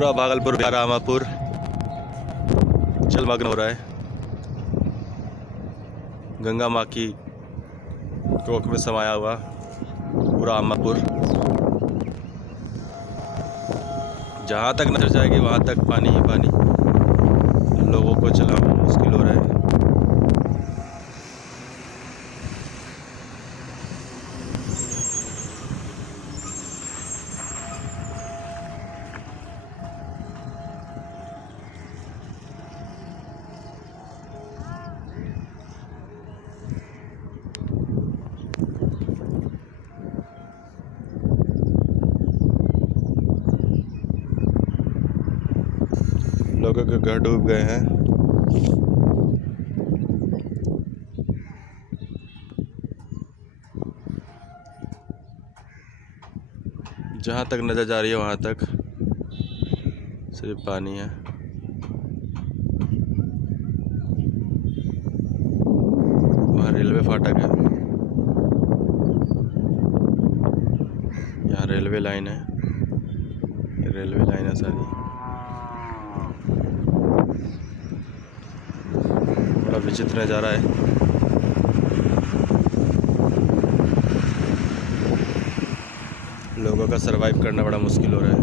पूरा भागलपुर बिहार आमापुर जलमग्न हो रहा है। गंगा माँ की कोख में समाया हुआ पूरा आमापुर। जहाँ तक नजर जाएगी वहाँ तक पानी ही पानी। लोगों को चलाना मुश्किल हो रहा है। लोगों के घर डूब गए हैं। जहाँ तक नजर जा रही है वहाँ तक सिर्फ पानी है। वहाँ रेलवे फाटक है, यहाँ रेलवे लाइन है, रेलवे लाइन है सारी। बड़ा विचित्र नज़ारा है। लोगों का सरवाइव करना बड़ा मुश्किल हो रहा है।